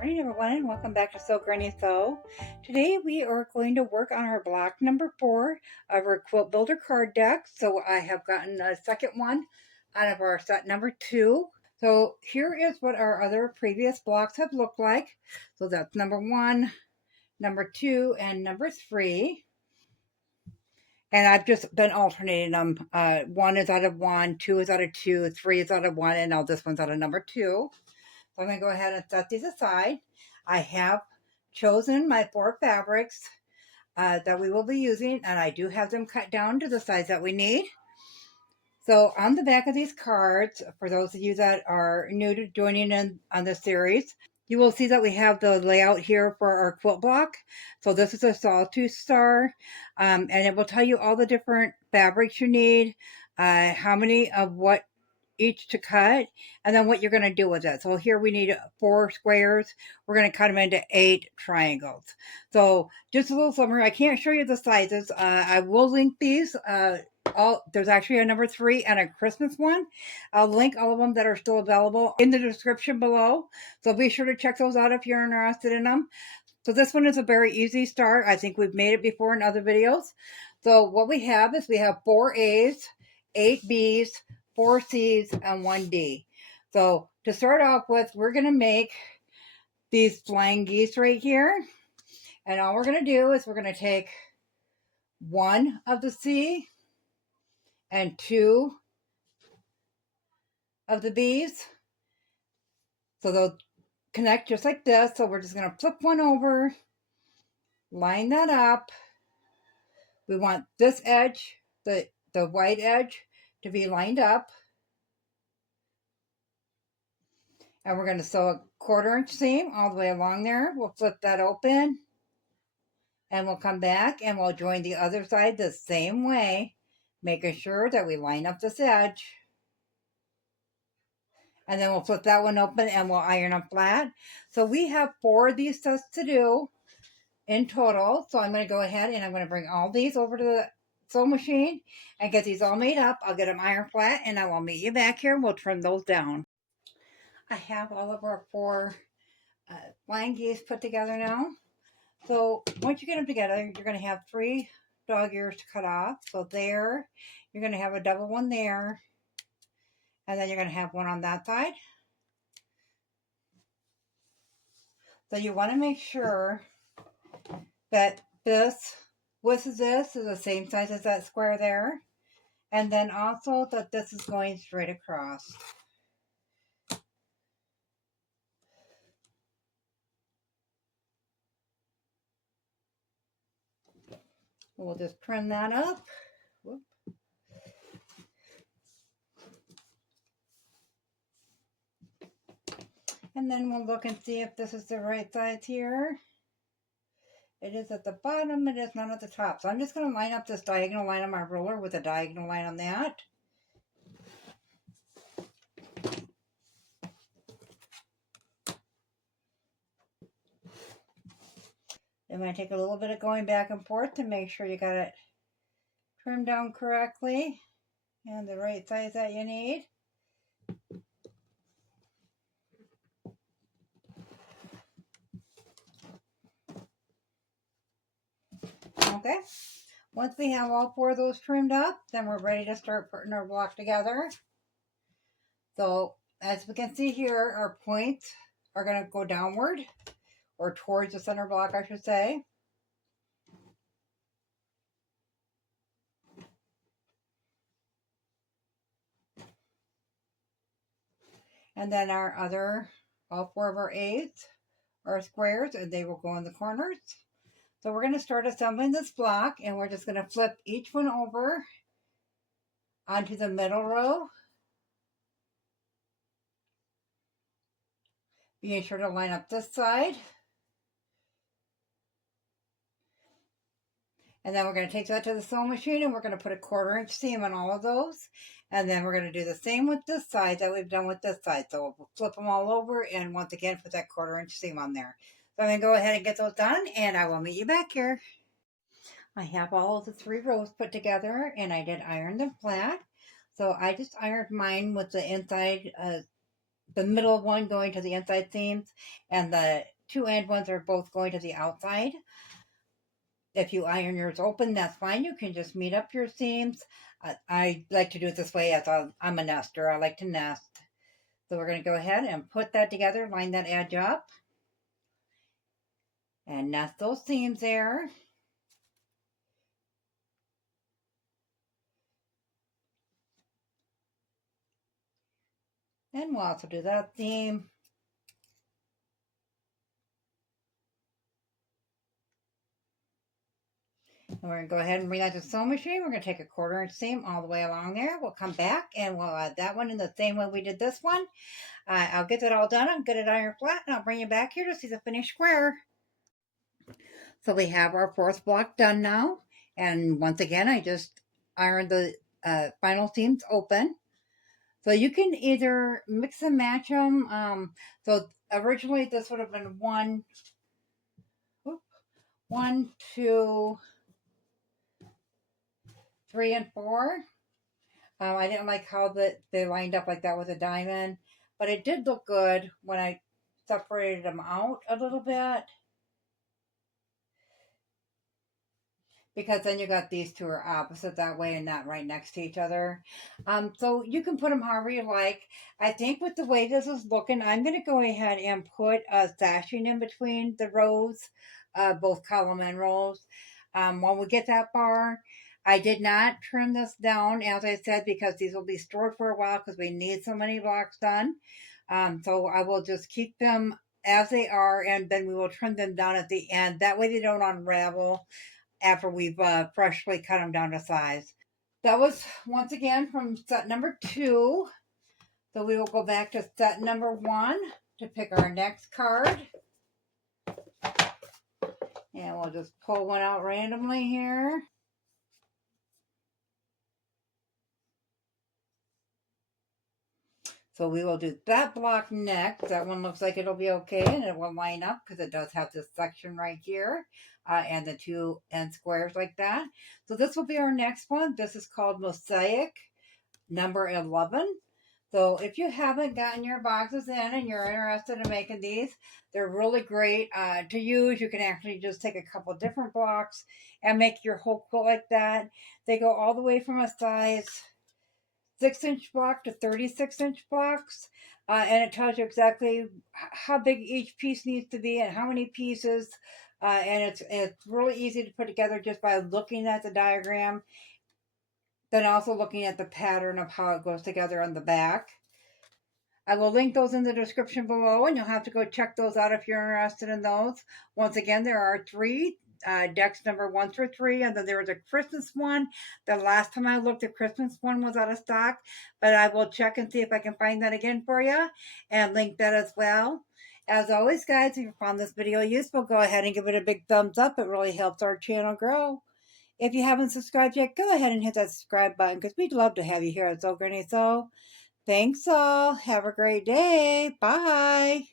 Morning everyone and welcome back to Sew Granny Sew. Today we are going to work on our block number 4 of our Quilt Builder Card Deck. So I have gotten a second one out of our set number 2. So here is what our other previous blocks have looked like. So that's number 1, number 2, and number 3. And I've just been alternating them. 1 is out of 1, 2 is out of 2, 3 is out of 1, and now this one's out of number 2. So I'm going to go ahead and set these aside. I have chosen my 4 fabrics that we will be using, and I do have them cut down to the size that we need. So on the back of these cards, for those of you that are new to joining in on this series, you will see that we have the layout here for our quilt block. So this is a sawtooth star, and it will tell you all the different fabrics you need, how many of what each to cut, and then what you're going to do with it. So here we need 4 squares. We're going to cut them into 8 triangles. So just a little summary. I can't show you the sizes. I will link these. There's actually a number 3 and a Christmas one. I'll link all of them that are still available in the description below. So be sure to check those out if you're interested in them. So this one is a very easy start. I think we've made it before in other videos. So what we have is we have 4 A's, 8 B's, 4 C's, and 1 D. So to start off with, we're going to make these flying geese right here. And all we're going to do is we're going to take 1 of the C and 2 of the B's. So they'll connect just like this. So we're just going to flip one over, line that up. We want this edge, the white edge, to be lined up. And we're going to sew a 1/4 inch seam all the way along there. We'll flip that open and we'll come back and we'll join the other side the same way, making sure that we line up this edge. And then we'll flip that one open and we'll iron them flat. So we have 4 of these sets to do in total. So I'm going to go ahead and I'm going to bring all these over to the sewing machine and get these all made up. I'll get them ironed flat and I will meet you back here and we'll trim those down. I have all of our 4 flying geese put together now. So once you get them together, you're going to have 3 dog ears to cut off. So there, you're going to have a double one there. And then you're going to have one on that side. So you want to make sure that this width of this is the same size as that square there. And then also that this is going straight across. We'll just trim that up. Whoop. And then we'll look and see if this is the right size here. It is at the bottom, it is not at the top. So I'm just going to line up this diagonal line on my ruler with a diagonal line on that. It might take a little bit of going back and forth to make sure you got it trimmed down correctly and the right size that you need. Okay, once we have all 4 of those trimmed up, then we're ready to start putting our block together. So as we can see here, our points are going to go downward, or towards the center block, I should say. And then all 4 of our A's are squares, and they will go in the corners. So we're going to start assembling this block, and we're just going to flip each one over onto the middle row. Being sure to line up this side. And then we're going to take that to the sewing machine and we're going to put a 1/4 inch seam on all of those. And then we're going to do the same with this side that we've done with this side. So we'll flip them all over and once again put that 1/4 inch seam on there. So I'm going to go ahead and get those done and I will meet you back here. I have all of the 3 rows put together and I did iron them flat. So I just ironed mine with the inside the middle one going to the inside seams, and the two end ones are both going to the outside. If you iron yours open, that's fine. You can just meet up your seams. I like to do it this way as I'm a nester. I like to nest. So we're going to go ahead and put that together, line that edge up, and nest those seams there. And we'll also do that seam. And we're going to go ahead and bring that to the sewing machine. We're going to take a 1/4 inch seam all the way along there. We'll come back and we'll add that one in the same way we did this one. I'll get that all done. I'll get it iron flat and I'll bring you back here to see the finished square. So we have our 4th block done now. And once again, I just ironed the final seams open. So you can either mix and match them. So originally this would have been 1, 2, 3, and 4. I didn't like how they lined up like that with a diamond, but it did look good when I separated them out a little bit. Because then you got these two are opposite that way and not right next to each other. So you can put them however you like. I think with the way this is looking, I'm going to go ahead and put a sashing in between the rows, both column and rows. When we get that far, I did not trim this down, as I said, because these will be stored for a while because we need so many blocks done. So I will just keep them as they are, and then we will trim them down at the end. That way they don't unravel after we've freshly cut them down to size. That was once again from set number 2. So we will go back to set number 1 to pick our next card. And we'll just pull one out randomly here. So we will do that block next. That one looks like it'll be okay, and it will line up because it does have this section right here and the two end squares like that. So this will be our next one. This is called Mosaic number 11. So if you haven't gotten your boxes in and you're interested in making these, they're really great to use. You can actually just take a couple different blocks and make your whole quilt like that. They go all the way from a size 6-inch block to 36-inch blocks. And it tells you exactly how big each piece needs to be and how many pieces. And it's really easy to put together just by looking at the diagram, then also looking at the pattern of how it goes together on the back. I will link those in the description below, and you'll have to go check those out if you're interested in those. Once again, there are 3 decks number 1 through 3, and then there was a Christmas one. The last time I looked, the Christmas one was out of stock, but I will check and see if I can find that again for you and link that as well. As always, guys, if you found this video useful, go ahead and give it a big thumbs up. It really helps our channel grow. If you haven't subscribed yet, go ahead and hit that subscribe button because we'd love to have you here at Sew Granny Sew. Thanks all. Have a great day. Bye.